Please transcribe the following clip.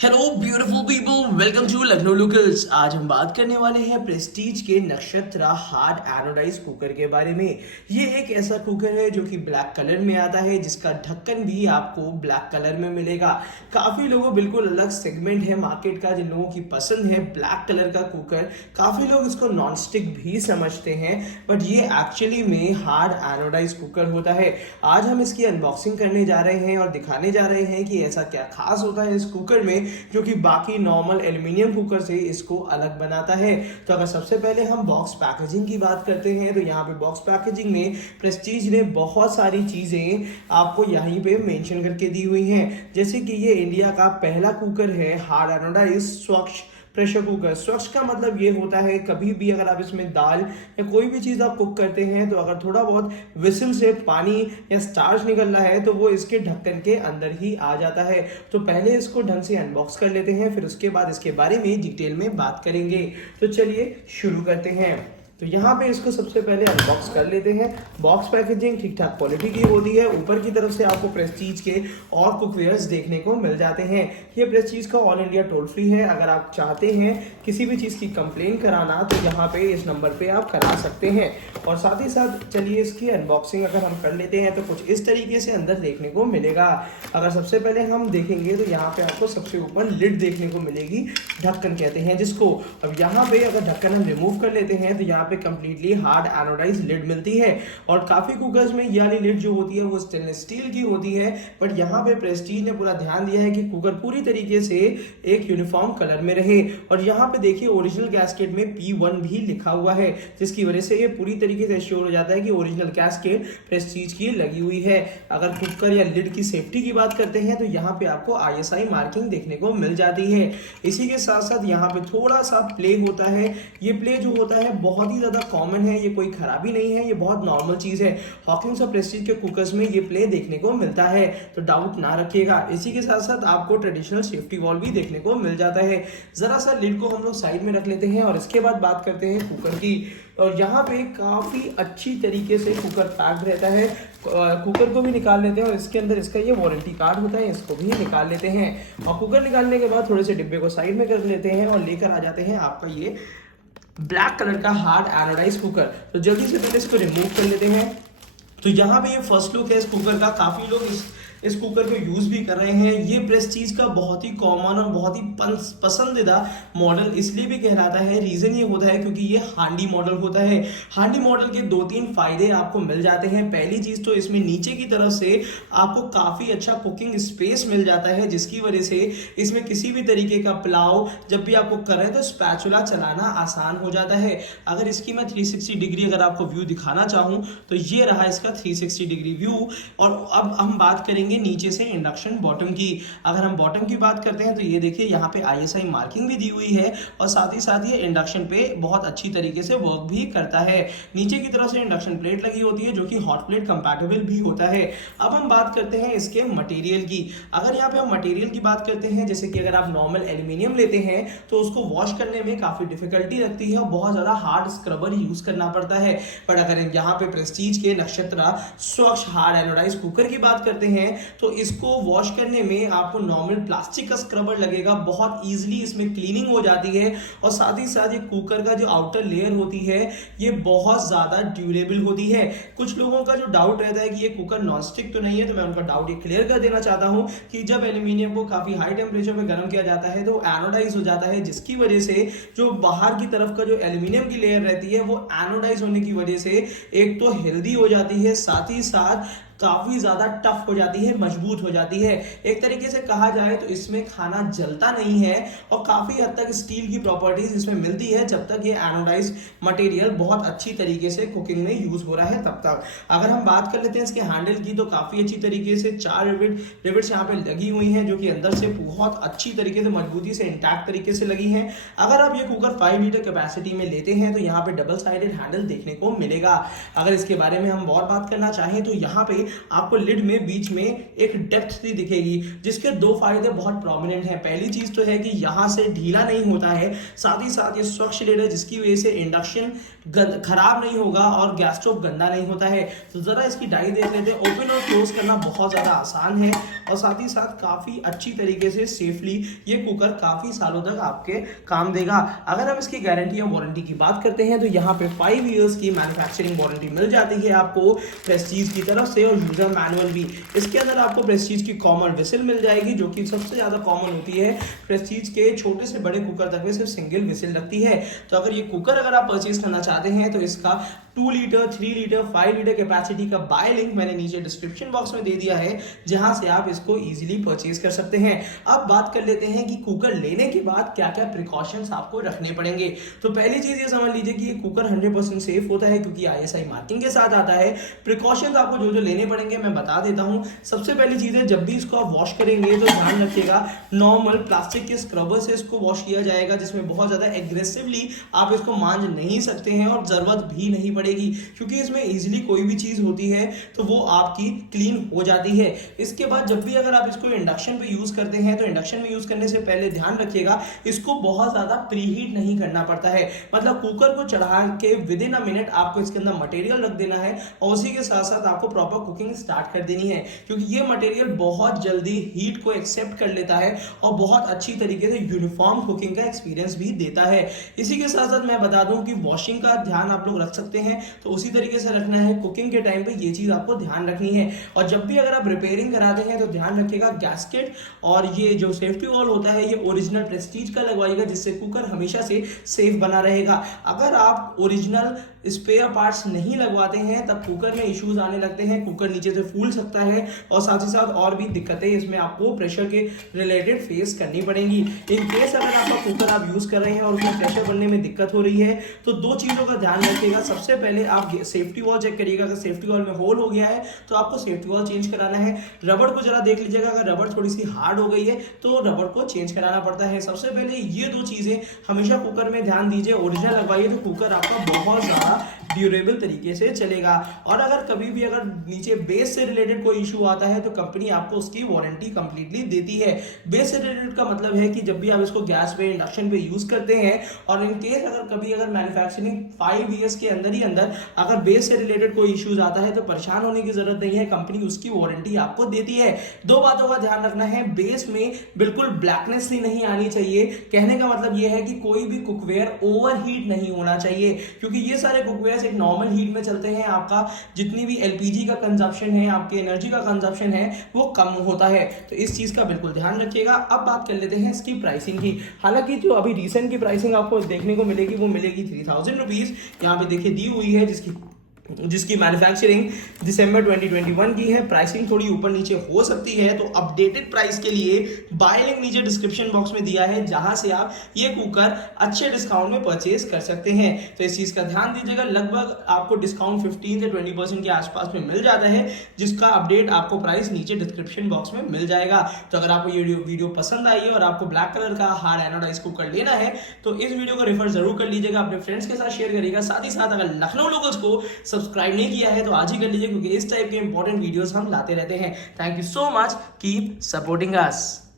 Hello beautiful people, welcome to Lucknow locals. आज हम बात करने वाले हैं प्रेस्टीज के नक्षत्रा हार्ड एनोडाइज कुकर के बारे में। ये एक ऐसा कुकर है जो कि ब्लैक कलर में आता है, जिसका ढक्कन भी आपको ब्लैक कलर में मिलेगा। काफी लोगों बिल्कुल अलग सेगमेंट है मार्केट का जिन लोगों की पसंद है ब्लैक कलर का कुकर। काफी लोग इसको नॉन स्टिक भी समझते हैं, बट ये एक्चुअली में हार्ड एनोडाइज कुकर होता है। आज हम इसकी अनबॉक्सिंग करने जा रहे हैं और दिखाने जा रहे हैं कि ऐसा क्या खास होता है इस कुकर में जो कि बाकी नॉर्मल एल्यूमिनियम कुकर से इसको अलग बनाता है। तो अगर सबसे पहले हम बॉक्स पैकेजिंग की बात करते हैं तो यहाँ पे बॉक्स पैकेजिंग में प्रेस्टीज ने बहुत सारी चीजें आपको यहीं पे मेंशन करके दी हुई हैं, जैसे कि ये इंडिया का पहला कुकर है हार्ड एनोडाइज स्वच्छ प्रेशर कुकर। स्वच्छ का मतलब ये होता है कभी भी अगर आप इसमें दाल या कोई भी चीज़ आप कुक करते हैं तो अगर थोड़ा बहुत विसिल से पानी या स्टार्च निकल रहा है तो वो इसके ढक्कन के अंदर ही आ जाता है। तो पहले इसको ढंग से अनबॉक्स कर लेते हैं, फिर उसके बाद इसके बारे में डिटेल में बात करेंगे। तो चलिए शुरू करते हैं। तो यहाँ पे इसको सबसे पहले अनबॉक्स कर लेते हैं। बॉक्स पैकेजिंग ठीक ठाक क्वालिटी की होती है। ऊपर की तरफ से आपको प्रेस्टीज के और कुकवेयर्स देखने को मिल जाते हैं। ये प्रेस्टीज का ऑल इंडिया टोल फ्री है। अगर आप चाहते हैं किसी भी चीज़ की कंप्लेन कराना तो यहाँ पे इस नंबर पे आप करा सकते हैं। और साथ ही साथ चलिए इसकी अनबॉक्सिंग अगर हम कर लेते हैं तो कुछ इस तरीके से अंदर देखने को मिलेगा। अगर सबसे पहले हम देखेंगे तो यहाँ पे आपको सबसे ऊपर लिड देखने को मिलेगी, ढक्कन कहते हैं जिसको। अब यहाँ पे अगर ढक्कन हम रिमूव कर लेते हैं तो यहाँ पे कंप्लीटली हार्ड एनोडाइज लिड मिलती है। और काफी कुकर्स में ये वाली लिड जो होती है वो स्टेनलेस स्टील की होती है, बट यहाँ पे प्रेस्टीज ने पूरा ध्यान दिया है कि कुकर पूरी तरीके से एक यूनिफॉर्म कलर में रहे। और यहाँ पे देखिए ओरिजिनल गैस्केट में P1 भी लिखा हुआ है, जिसकी वजह से ये पूरी तरीके से श्योर हो जाता है कि ओरिजिनल गैस्केट प्रेस्टीज की लगी हुई है। अगर कुकर या लिड की सेफ्टी की बात करते हैं तो यहाँ पे आपको ISI मार्किंग देखने को मिल जाती है। इसी के साथ साथ यहाँ पे थोड़ा सा प्ले होता है। ये प्ले जो होता है बहुत ही ज्यादा कॉमन है, ये कोई खराबी नहीं है, ये बहुत नॉर्मल चीज है। हॉकिंस और प्रेस्टीज के कुकर्स में ये प्ले देखने को मिलता है, तो डाउट ना रखिएगा। इसी के साथ साथ आपको ट्रेडिशनल सेफ्टी वॉल्व भी देखने को मिल जाता है। जरा सा लिड को हम लोग साइड में रख लेते हैं और इसके बाद बात करते हैं कुकर की। और यहाँ पे काफी अच्छी तरीके से कुकर पैक्ड रहता है। कुकर को भी निकाल लेते हैं और इसके अंदर इसका ये वारंटी कार्ड होता है, इसको भी निकाल लेते हैं। और कुकर निकालने के बाद थोड़े से डिब्बे को साइड में कर लेते हैं और लेकर आ जाते हैं आपका ये ब्लैक कलर का हार्ड एनोडाइज कुकर। तो जल्दी से पहले इसको रिमूव कर लेते हैं। तो यहाँ पे ये फर्स्ट लुक है इस कुकर का। काफी लोग इस कुकर को यूज भी कर रहे हैं। ये प्रेस्टीज का बहुत ही कॉमन और बहुत ही पसंदीदा मॉडल इसलिए भी कहलाता है, रीजन ये होता है क्योंकि ये हांडी मॉडल होता है। हांडी मॉडल के 2-3 फायदे आपको मिल जाते हैं। पहली चीज तो इसमें नीचे की तरफ से आपको काफी अच्छा कुकिंग स्पेस मिल जाता है, जिसकी वजह से इसमें किसी भी तरीके का पुलाव जब भी आपको करें तो स्पैचुला चलाना आसान हो जाता है। अगर इसकी मैं 360 डिग्री अगर आपको व्यू दिखाना चाहूँ तो ये रहा इसका 360 डिग्री व्यू। और अब हम बात करेंगे नीचे से इंडक्शन बॉटम की। अगर हम बॉटम की बात करते हैं तो ये देखिए यहाँ पे ISI मार्किंग भी दी हुई है और साथ ही साथ ये इंडक्शन पे बहुत अच्छी तरीके से वर्क भी करता है। नीचे की तरफ से इंडक्शन प्लेट लगी होती है जो कि हॉट प्लेट कंपैटिबल भी होता है। अब हम बात करते हैं इसके मटेरियल की। अगर यहाँ पे हम मटेरियल की बात करते हैं, जैसे कि अगर आप नॉर्मल एल्यूमिनियम लेते हैं तो उसको वॉश करने में काफी डिफिकल्टी लगती है और बहुत ज्यादा हार्ड स्क्रबर यूज करना पड़ता है। बट अगर यहाँ पे प्रेस्टीज के नक्षत्रा स्वच्छ हार्ड एनोडाइज कुकर की बात करते हैं तो इसको वॉश करने में आपको नॉर्मल प्लास्टिक का स्क्रबर लगेगा, बहुत इजीली इसमें क्लीनिंग हो जाती है। और साथ ही साथ ये कुकर का जो आउटर लेयर होती है ये बहुत ज्यादा ड्यूरेबल होती है। कुछ लोगों का जो डाउट रहता है कि ये कुकर नॉनस्टिक तो नहीं है, तो मैं उनका डाउट ये क्लियर कर देना चाहता हूं कि जब एल्यूमिनियम को काफी हाई टेम्परेचर में गर्म किया जाता है तो एनोडाइज हो जाता है, जिसकी वजह से जो बाहर की तरफ का जो एल्यूमिनियम की लेयर रहती है वो एनोडाइज होने की वजह से एक तो हेल्दी हो जाती है, साथ ही साथ काफी ज्यादा टफ हो जाती है, मजबूत हो जाती है। एक तरीके से कहा जाए तो इसमें खाना जलता नहीं है और काफी हद तक स्टील की प्रॉपर्टीज इसमें मिलती है जब तक ये एनोडाइज मटेरियल बहुत अच्छी तरीके से कुकिंग में यूज हो रहा है तब तक। अगर हम बात कर लेते हैं इसके हैंडल की तो काफी अच्छी तरीके से 4 रिविट्स यहाँ पे लगी हुई हैं जो कि अंदर से बहुत अच्छी तरीके से मजबूती से इंटैक्ट तरीके से लगी हैं। अगर आप ये कुकर 5 लीटर कैपेसिटी में लेते हैं तो यहाँ पे डबल साइडेड हैंडल देखने को मिलेगा। अगर इसके बारे में हम और बात करना चाहें तो यहाँ पे आपको लिड में बीच में एक डेप्थ सी दिखेगी, जिसके दो फायदे बहुत प्रोमिनेंट हैं। पहली चीज तो है कि यहाँ से ढीला नहीं होता है, साथ ही साथ ये स्वच्छ लिड है, जिसकी वजह से इंडक्शन खराब नहीं होगा और गैस स्टोव गंदा नहीं होता है। तो जरा इसकी डाई देख लेते हैं। ओपन और क्लोज करना बहुत ज्यादा आसान है और साथ ही साथ काफी अच्छी तरीके से सेफली ये कुकर काफी सालों तक आपके काम देगा। अगर हम इसकी गारंटी और वारंटी की बात करते हैं तो यहाँ पे 5 इयर्स की मैन्युफैक्चरिंग वारंटी मिल जाती है आपको प्रेस्टीज की तरफ से, और यूजर मैनुअल भी। इसके अंदर आपको प्रेस्टीज की कॉमन विसिल मिल जाएगी, जो कि सबसे ज्यादा कॉमन होती है प्रेस्टीज के छोटे से बड़े कुकर तक में सिर्फ सिंगल विसिल लगती है। तो अगर ये कुकर अगर आप परचेज करना चाहते हैं तो इसका 2 लीटर, 3 लीटर, 5 लीटर कैपेसिटी का बाय लिंक मैंने नीचे डिस्क्रिप्शन बॉक्स में दे दिया है, जहां से आप इसको इजीली परचेज कर सकते हैं। अब बात कर लेते हैं कि कुकर लेने के बाद क्या क्या प्रिकॉशंस आपको रखने पड़ेंगे। तो पहली चीज ये समझ लीजिए कि ये कुकर 100% सेफ होता है, क्योंकि ISI मार्किंग के साथ आता है। प्रिकॉशंस आपको जो जो लेने पड़ेंगे मैं बता देता हूं। सबसे पहली चीज है, जब भी इसको आप वॉश करेंगे तो ध्यान रखिएगा नॉर्मल प्लास्टिक के स्क्रबर से इसको वॉश किया जाएगा, जिसमें बहुत ज्यादा एग्रेसिवली आप इसको मांज नहीं सकते हैं और जरूरत भी नहीं पड़ेगी, क्योंकि इसमें इजीली कोई भी चीज होती है तो वो आपकी क्लीन हो जाती है। इसके बाद जब भी अगर आप इसको इंडक्शन पे यूज करते हैं तो इंडक्शन में यूज करने से पहले ध्यान रखिएगा इसको बहुत ज्यादा प्रीहीट नहीं करना पड़ता है। मतलब कुकर को चढ़ा के विद इन अ मिनट आपको इसके अंदर मटेरियल रख देना है और उसी के साथ साथ आपको प्रॉपर कुकिंग स्टार्ट कर देनी है, क्योंकि ये मटेरियल बहुत जल्दी हीट को एक्सेप्ट कर लेता है और बहुत अच्छी तरीके से यूनिफॉर्म कुकिंग का एक्सपीरियंस भी देता है। इसी के साथ साथ मैं बता दूं कि वॉशिंग का ध्यान आप लोग रख सकते हैं, तो उसी तरीके से रखना है। कुकिंग के टाइम पे ये चीज आपको ध्यान रखनी है। और जब भी अगर आप रिपेयरिंग कराते हैं तो ध्यान रखिएगा गैस्केट और ये जो सेफ्टी वॉल होता है ये ओरिजिनल प्रेस्टीज का लगवाइएगा, जिससे कुकर हमेशा से सेफ बना रहेगा। अगर आप ओरिजिनल स्पेयर पार्ट्स नहीं लगवाते हैं तब कुकर में इश्यूज आने लगते हैं, कुकर नीचे से फूल सकता है और साथ ही साथ और भी दिक्कतें इसमें आपको प्रेशर के रिलेटेड फेस करनी पड़ेंगी। इन केस अगर आपका कुकर आप यूज कर रहे हैं और उसमें प्रेशर बनने में दिक्कत हो रही है तो दो चीजों का ध्यान रखिएगा। सबसे पहले आप सेफ्टी वॉल चेक करिएगा, अगर सेफ्टी वॉल में होल हो गया है तो आपको सेफ्टी वॉल चेंज कराना है। रबड़ को जरा देख लीजिएगा, अगर रबड़ थोड़ी सी हार्ड हो गई है तो रबड़ को चेंज कराना पड़ता है। सबसे पहले ये दो चीजें हमेशा कुकर में ध्यान दीजिए। ओरिजिनल लगवाइए तो कुकर आपका बहुत ज्यादा ड्यूरेबल तरीके से चलेगा। और अगर कभी भी अगर नीचे बेस से रिलेटेड कोई इशू आता है तो कंपनी आपको उसकी वारंटी कंप्लीटली देती है। बेस से रिलेटेड का मतलब है कि जब भी आप इसको गैस पे, इंडक्शन पे यूज करते हैं और इन केस अगर कभी अगर मैन्युफैक्चरिंग 5 इयर्स के अंदर ही अंदर अगर बेस से रिलेटेड कोई इश्यूज आता है तो परेशान होने की जरूरत नहीं है, कंपनी उसकी वारंटी आपको देती है। दो बातों का ध्यान रखना है, बेस में बिल्कुल ब्लैकनेस ही नहीं आनी चाहिए। कहने का मतलब यह है कि कोई भी कुकवेयर ओवरहीट नहीं होना चाहिए, क्योंकि ये सारे कुकवेयर एक नॉर्मल हीट में चलते हैं। आपका जितनी भी एलपीजी का कंजप्शन है, आपके एनर्जी का कंजप्शन है, वो कम होता है। तो इस चीज का बिल्कुल ध्यान रखिएगा। अब बात कर लेते हैं इसकी प्राइसिंग की। हालांकि जो अभी रिसेंट की प्राइसिंग आपको देखने को मिलेगी वो मिलेगी 3000 रुपीज, यहाँ पे देखिए दी हुई है, जिसकी मैन्युफैक्चरिंग दिसंबर 2021 की है। प्राइसिंग थोड़ी ऊपर नीचे हो सकती है, तो अपडेटेड प्राइस के लिए बाय लिंक नीचे डिस्क्रिप्शन बॉक्स में दिया है, जहां से आप ये कुकर अच्छे डिस्काउंट में परचेज कर सकते हैं। तो इस चीज का ध्यान दीजिएगा। लगभग आपको डिस्काउंट 15 से 20% के आसपास में मिल जाता है, जिसका अपडेट आपको प्राइस नीचे डिस्क्रिप्शन बॉक्स में मिल जाएगा। तो अगर आपको ये वीडियो पसंद आई है और आपको ब्लैक कलर का हार्ड एनोडाइज कुकर लेना है तो इस वीडियो को रेफर जरूर कर लीजिएगा, अपने फ्रेंड्स के साथ शेयर करिएगा। साथ ही साथ अगर लखनऊ लोकल्स को सब्सक्राइब नहीं किया है तो आज ही कर लीजिए, क्योंकि इस टाइप के इंपॉर्टेंट वीडियोस हम लाते रहते हैं। Thank you so much, keep supporting us.